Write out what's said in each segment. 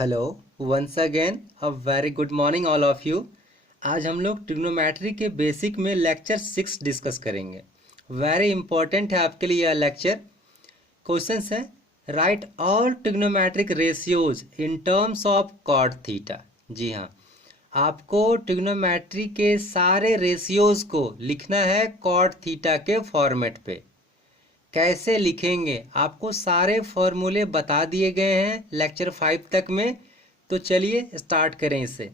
Hello once again a very good morning all of you. आज हम लोग trigonometry के बेसिक में लेक्चर 6 डिस्कस करेंगे। वेरी इंपॉर्टेंट है आपके लिए यह लेक्चर। क्वेश्चंस है, write all trigonometric ratios in terms of cot theta. जी हाँ, आपको ट्रिग्नोमेट्री के सारे रेशियोज को लिखना है कॉट थीटा के फॉर्मेट पे। कैसे लिखेंगे आपको सारे फॉर्मूले बता दिए गए हैं लेक्चर 5 तक में। तो चलिए स्टार्ट करें इसे।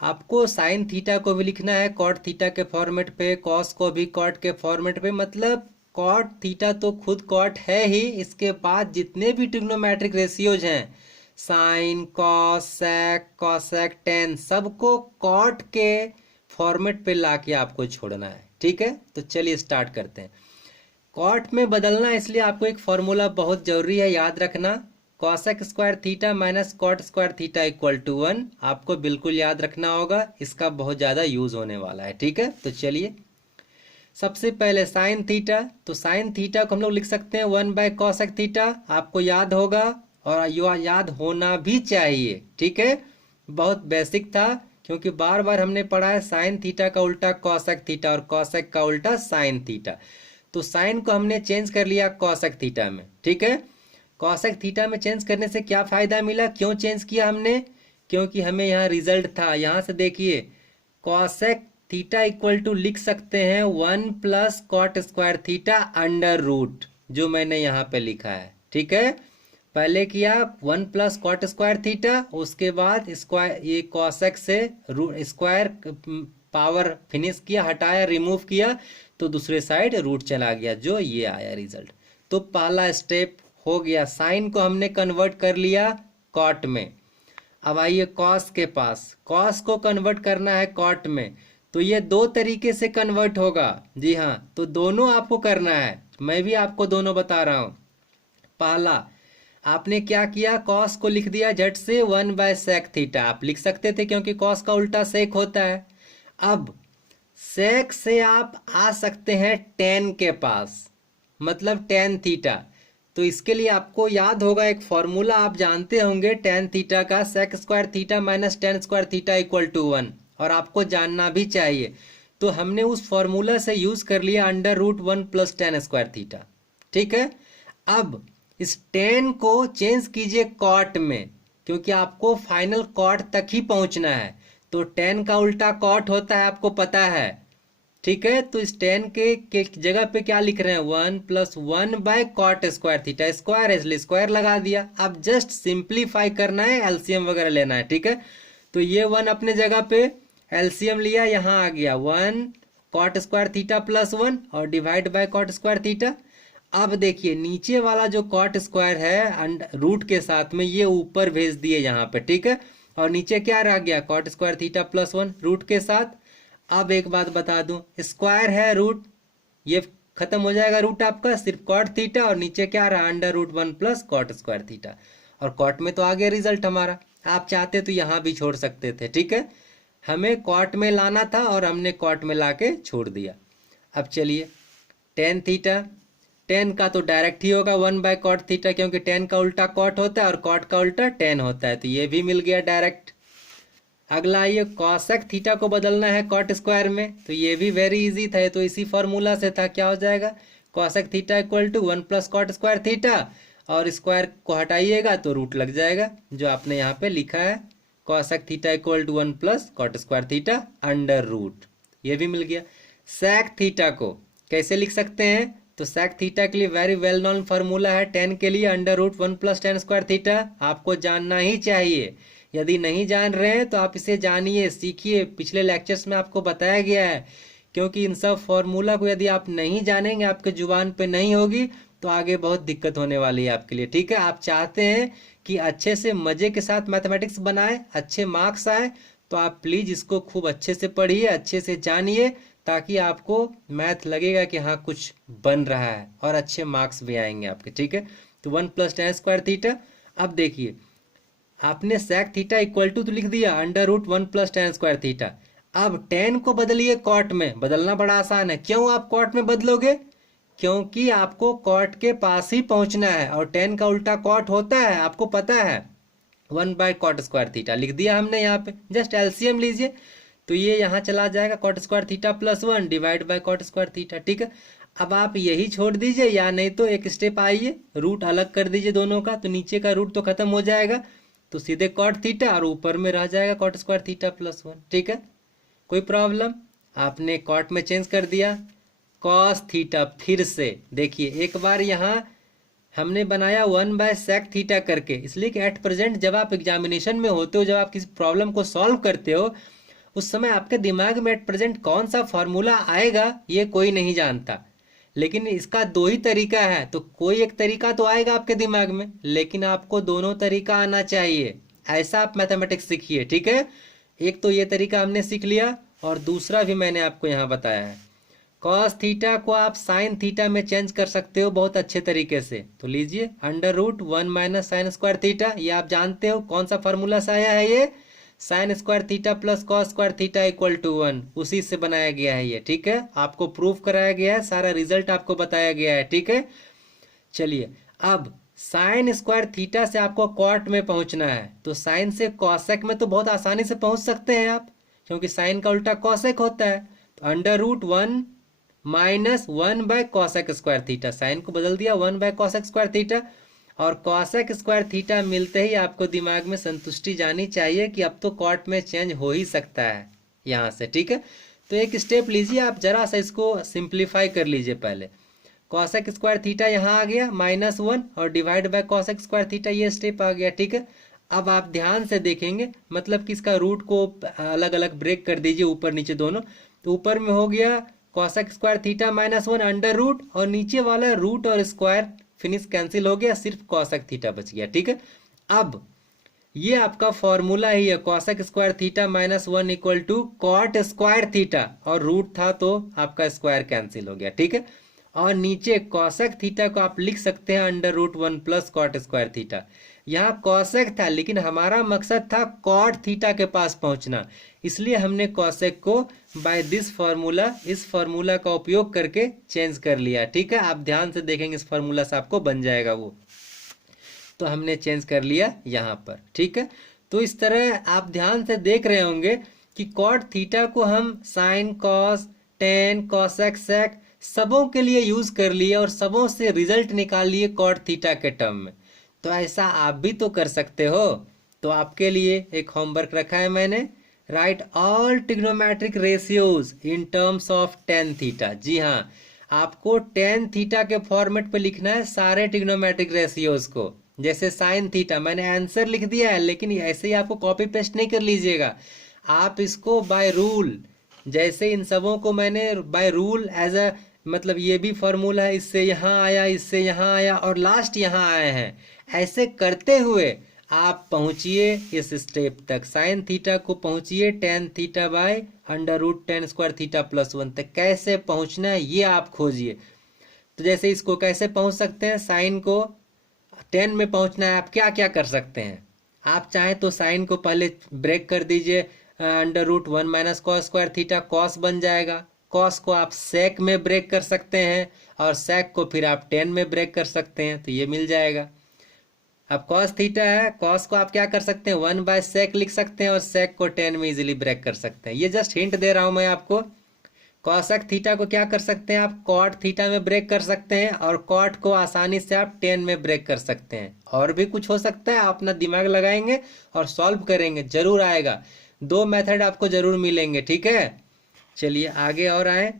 आपको साइन थीटा को भी लिखना है कॉट थीटा के फॉर्मेट पे, कॉस को भी कॉट के फॉर्मेट पे। मतलब कॉट थीटा तो खुद कॉट है ही, इसके बाद जितने भी ट्रिग्नोमेट्रिक रेशियोज हैं, sine cos sec cosec tan, सबको कॉट के फॉर्मेट पे लाके आपको छोड़ना है। ठीक है, तो चलिए स्टार्ट करते हैं। कॉट में बदलना इसलिए आपको एक फॉर्मूला बहुत जरूरी है याद रखना, cosec square theta minus cot square theta equal to 1। आपको बिल्कुल याद रखना होगा, इसका बहुत ज़्यादा यूज होने वाला है। ठीक है, तो चलिए सबसे पहले साइन थीटा, तो साइन थीटा को हम लोग लिख सकते हैं 1/कॉसेक थीटा। आपको याद होगा और याद होना भी चाहिए। ठीक है, बहुत बेसिक था क्योंकि बार बार हमने पढ़ा है साइन थीटा का उल्टा कॉसेक थीटा और कॉसेक का उल्टा साइन थीटा। तो साइन को हमने चेंज कर लिया कॉसेक थीटा में। ठीक है, कॉसेक थीटा में चेंज करने से क्या फायदा मिला, क्यों चेंज किया हमने, क्योंकि हमें यहाँ रिजल्ट था। यहाँ से देखिए कॉसेक थीटा इक्वल टू लिख सकते हैं 1 + cot square theta under root, जो मैंने यहाँ पे लिखा है। ठीक है, पहले किया 1 + कॉट स्क्वायर थीटा, उसके बाद स्क्वायर ये कॉसेक से रूट स्क्वायर पावर फिनिश किया, हटाया, रिमूव किया, तो दूसरे साइड रूट चला गया, जो ये आया रिजल्ट। तो पहला स्टेप हो गया, साइन को हमने कन्वर्ट कर लिया कॉट में। अब आइए कॉस के पास, कॉस को कन्वर्ट करना है कॉट में। तो ये दो तरीके से कन्वर्ट होगा। जी हाँ, तो दोनों आपको करना है, मैं भी आपको दोनों बता रहा हूं। पहला आपने क्या किया, कॉस को लिख दिया झट से 1/सेक थीटा। आप लिख सकते थे क्योंकि कॉस का उल्टा सेक होता है। अब सेक से आप आ सकते हैं टेन के पास, मतलब टेन थीटा। तो इसके लिए आपको याद होगा एक फॉर्मूला आप जानते होंगे टेन थीटा का, sec square theta minus tan square theta equal to 1, और आपको जानना भी चाहिए। तो हमने उस फॉर्मूला से यूज कर लिया under root 1 + tan square theta. ठीक है, अब इस टेन को चेंज कीजिए कॉट में, क्योंकि आपको फाइनल कॉट तक ही पहुंचना है। तो टेन का उल्टा कॉट होता है, आपको पता है। ठीक है, तो इस टेन के जगह पे क्या लिख रहे हैं, 1 + 1/कॉट स्क्वायर थीटा। स्क्वायर है इसलिए स्क्वायर लगा दिया। अब जस्ट सिंप्लीफाई करना है, एलसीएम वगैरह लेना है। ठीक है, तो ये 1 अपने जगह पे, एलसीएम लिया, यहाँ आ गया 1 कॉट स्क्वायर थीटा + 1 और divide by cot square theta. अब देखिए नीचे वाला जो कॉट स्क्वायर है रूट के साथ में, ये ऊपर भेज दिए यहाँ पे। ठीक है, और नीचे क्या रह गया, कॉट स्क्वायर थीटा + 1 रूट के साथ। अब एक बात बता दूं, स्क्वायर है रूट, ये खत्म हो जाएगा रूट आपका, सिर्फ कॉट थीटा, और नीचे क्या रहा, under root 1 + cot square theta. और कॉट में तो आ गया रिजल्ट हमारा। आप चाहते तो यहाँ भी छोड़ सकते थे। ठीक है, हमें कॉट में लाना था और हमने कॉट में लाके छोड़ दिया। अब चलिए टेन थीटा, टेन का तो डायरेक्ट ही होगा 1/कॉट थीटा, क्योंकि टेन का उल्टा कॉट होता है और कॉट का उल्टा टेन होता है, तो ये भी मिल गया डायरेक्ट। अगला ये कॉसेक थीटा को बदलना है कॉट स्क्वायर में, तो ये भी वेरी इजी था, तो इसी फॉर्मूला से था। क्या हो जाएगा, cosec theta equal to 1 + cot square theta, और स्क्वायर को हटाइएगा तो रूट लग जाएगा, जो आपने यहाँ पे लिखा है, cosec theta equal to 1 + cot square theta under root, ये भी मिल गया। सेक थीटा को कैसे लिख सकते हैं, तो सेक थीटा के लिए वेरी वेल नोन फार्मूला है, टेन के लिए under root 1 + tan square theta. आपको जानना ही चाहिए, यदि नहीं जान रहे हैं तो आप इसे जानिए, सीखिए, पिछले लेक्चर्स में आपको बताया गया है। क्योंकि इन सब फॉर्मूला को यदि आप नहीं जानेंगे, आपके जुबान पे नहीं होगी, तो आगे बहुत दिक्कत होने वाली है आपके लिए। ठीक है, आप चाहते हैं कि अच्छे से मजे के साथ मैथमेटिक्स बनाए, अच्छे मार्क्स आए, तो आप प्लीज इसको खूब अच्छे से पढ़िए, अच्छे से जानिए, ताकि आपको मैथ लगेगा कि हाँ कुछ बन रहा है और अच्छे मार्क्स भी आएंगे आपके। ठीक है, तो 1 + टेन स्क्वायर थीटा। अब देखिए आपने सेक थीटा इक्वल टू तो लिख दिया under root 1 + tan square theta. अब टेन को बदलिए कॉट में, बदलना बड़ा आसान है। क्यों आप कॉट में बदलोगे, क्योंकि आपको कॉट के पास ही पहुंचना है, और टेन का उल्टा कॉट होता है, आपको पता है। 1/cot² थीटा लिख दिया हमने यहाँ पे। जस्ट एलसीएम लीजिए तो ये यहाँ चला जाएगा cot² theta plus 1 divide by cot² theta. ठीक है, अब आप यही छोड़ दीजिए या नहीं तो एक स्टेप आइए, रूट अलग कर दीजिए दोनों का, तो नीचे का रूट तो खत्म हो जाएगा, तो सीधे cot थीटा और ऊपर में रह जाएगा cot² थीटा प्लस 1। ठीक है, कोई प्रॉब्लम? आपने कॉट में चेंज कर दिया, कॉस थीटा फिर से देखिए एक बार यहाँ हमने बनाया 1/sec थीटा करके, इसलिए कि एट प्रेजेंट जब आप एग्जामिनेशन में होते हो, जब आप किसी प्रॉब्लम को सॉल्व करते हो, उस समय आपके दिमाग में एट प्रेजेंट कौन सा फॉर्मूला आएगा ये कोई नहीं जानता। लेकिन इसका दो ही तरीका है, तो कोई एक तरीका तो आएगा आपके दिमाग में, लेकिन आपको दोनों तरीका आना चाहिए, ऐसा आप मैथमेटिक्स सीखिए। ठीक है, एक तो ये तरीका हमने सीख लिया और दूसरा भी मैंने आपको यहाँ बताया है। कॉस थीटा को आप साइन थीटा में चेंज कर सकते हो बहुत अच्छे तरीके से, तो लीजिए √1 - sin² थीटा, ये आप जानते हो कौन सा फार्मूला से आया है, ये sin² theta plus cos² theta = 1, उसी से बनाया गया है ये। ठीक है, आपको प्रूफ कराया गया है, सारा रिजल्ट आपको बताया गया है। ठीक है, चलिए अब sin² थीटा से आपको कॉट में पहुंचना है, तो साइन से कॉसेक में तो बहुत आसानी से पहुंच सकते हैं आप, क्योंकि साइन का उल्टा कॉसेक होता है। तो √1 - 1/cosec² थीटा, साइन को बदल दिया 1/cosec² थीटा, और cosec² थीटा मिलते ही आपको दिमाग में संतुष्टि जानी चाहिए कि अब तो कॉट में चेंज हो ही सकता है यहाँ से। ठीक है, तो एक स्टेप लीजिए आप, जरा सा इसको सिंप्लीफाई कर लीजिए। पहले cosec² थीटा यहाँ आ गया -1 और डिवाइड बाय cosec² थीटा, ये स्टेप आ गया। ठीक है, अब आप ध्यान से देखेंगे, मतलब कि इसका रूट को अलग अलग ब्रेक कर दीजिए ऊपर नीचे दोनों, तो ऊपर में हो गया cosec² थीटा -1 अंडर रूट, और नीचे वाला रूट और स्क्वायर फिनिश कैंसिल हो गया, सिर्फ cosec थीटा बच गया। ठीक है, अब ये आपका फॉर्मूला ही है, cosec² थीटा -1 = cot² थीटा, और रूट था तो आपका स्क्वायर कैंसिल हो गया। ठीक है, और नीचे cosec थीटा को आप लिख सकते हैं √1 + cot² थीटा। यहाँ cosec था, लेकिन हमारा मकसद था cot थीटा के पास पहुंचना, इसलिए हमने cosec को बाय दिस फार्मूला, इस फार्मूला का उपयोग करके चेंज कर लिया। ठीक है, आप ध्यान से देखेंगे इस फार्मूला से आपको बन जाएगा वो, तो हमने चेंज कर लिया यहाँ पर। ठीक है, तो इस तरह आप ध्यान से देख रहे होंगे कि cot थीटा को हम sine, cos, tan, cosec, sec सबों के लिए यूज कर लिए और सबों से रिजल्ट निकाल लिए cot थीटा के टर्म में। तो ऐसा आप भी तो कर सकते हो। तो आपके लिए एक होमवर्क रखा है मैंने, write all trigonometric ratios in terms of tan theta. जी हाँ, आपको tan थीटा के फॉर्मेट पे लिखना है सारे ट्रिग्नोमेट्रिक रेशियोज को। जैसे साइन थीटा मैंने आंसर लिख दिया है, लेकिन ऐसे ही आपको कॉपी पेस्ट नहीं कर लीजिएगा, आप इसको बाय रूल, जैसे इन सबों को मैंने बाय रूल एज अ, मतलब ये भी फॉर्मूला है, इससे यहाँ आया, इससे यहाँ आया और लास्ट यहाँ आए हैं, ऐसे करते हुए आप पहुंचिए इस स्टेप तक, साइन थीटा को पहुंचिए tan theta by √tan² theta plus 1 तक। कैसे पहुंचना है ये आप खोजिए। तो जैसे इसको कैसे पहुंच सकते हैं, साइन को 10 में पहुंचना है, आप क्या क्या कर सकते हैं, आप चाहें तो साइन को पहले ब्रेक कर दीजिए, √1 - cos² थीटा cos बन जाएगा, cos को आप sec में ब्रेक कर सकते हैं और sec को फिर आप 10 में ब्रेक कर सकते हैं, तो ये मिल जाएगा। अब cos थीटा है, cos को आप क्या कर सकते हैं, 1/sec लिख सकते हैं और sec को 10 में इजीली ब्रेक कर सकते हैं। ये जस्ट हिंट दे रहा हूं मैं आपको। cosec थीटा को क्या कर सकते हैं आप, cot थीटा में ब्रेक कर सकते हैं, और cot को आसानी से आप 10 में ब्रेक कर सकते हैं। और भी कुछ हो सकता है, आप अपना दिमाग लगाएंगे और सॉल्व करेंगे, जरूर आएगा। दो मेथड आपको जरूर मिलेंगे। ठीक है, चलिए आगे और आए।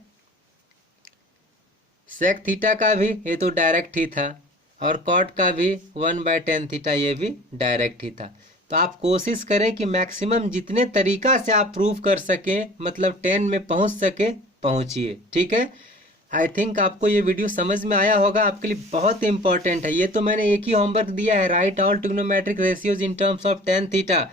sec थीटा का भी ये तो डायरेक्ट ही था, और cot का भी 1/tan थीटा ये भी डायरेक्ट ही था। तो आप कोशिश करें कि मैक्सिमम जितने तरीका से आप प्रूव कर सकें, मतलब 10 में पहुंच सके, पहुंचिए। ठीक है, आई थिंक आपको ये वीडियो समझ में आया होगा, आपके लिए बहुत इंपॉर्टेंट है। ये तो मैंने एक ही होमवर्क दिया है, write all trigonometric ratios in terms of tan theta.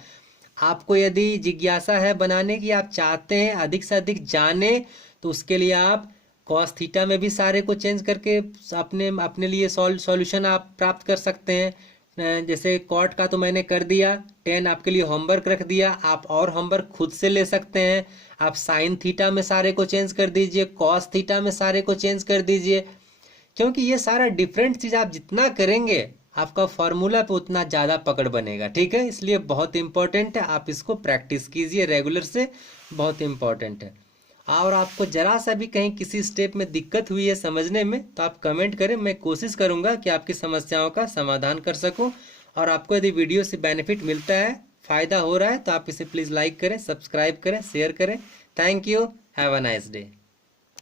आपको यदि जिज्ञासा है बनाने की, आप चाहते हैं अधिक से अधिक जाने, तो उसके लिए आप cos थीटा में भी सारे को चेंज करके अपने अपने लिए सॉल्यूशन आप प्राप्त कर सकते हैं। जैसे cot का तो मैंने कर दिया, 10 आपके लिए होमवर्क रख दिया, आप और होमवर्क खुद से ले सकते हैं। आप साइन थीटा में सारे को चेंज कर दीजिए, cos थीटा में सारे को चेंज कर दीजिए, क्योंकि ये सारा डिफरेंट चीज़ आप जितना करेंगे आपका फार्मूला पे उतना ज़्यादा पकड़ बनेगा। ठीक है, इसलिए बहुत इंपॉर्टेंट है, आप इसको प्रैक्टिस कीजिए रेगुलर से, बहुत इंपॉर्टेंट है। और आपको जरा सा भी कहीं किसी स्टेप में दिक्कत हुई है समझने में तो आप कमेंट करें, मैं कोशिश करूंगा कि आपकी समस्याओं का समाधान कर सकूं। और आपको यदि वीडियो से बेनिफिट मिलता है, फ़ायदा हो रहा है, तो आप इसे प्लीज़ लाइक करें, सब्सक्राइब करें, शेयर करें। Thank you, have a nice day.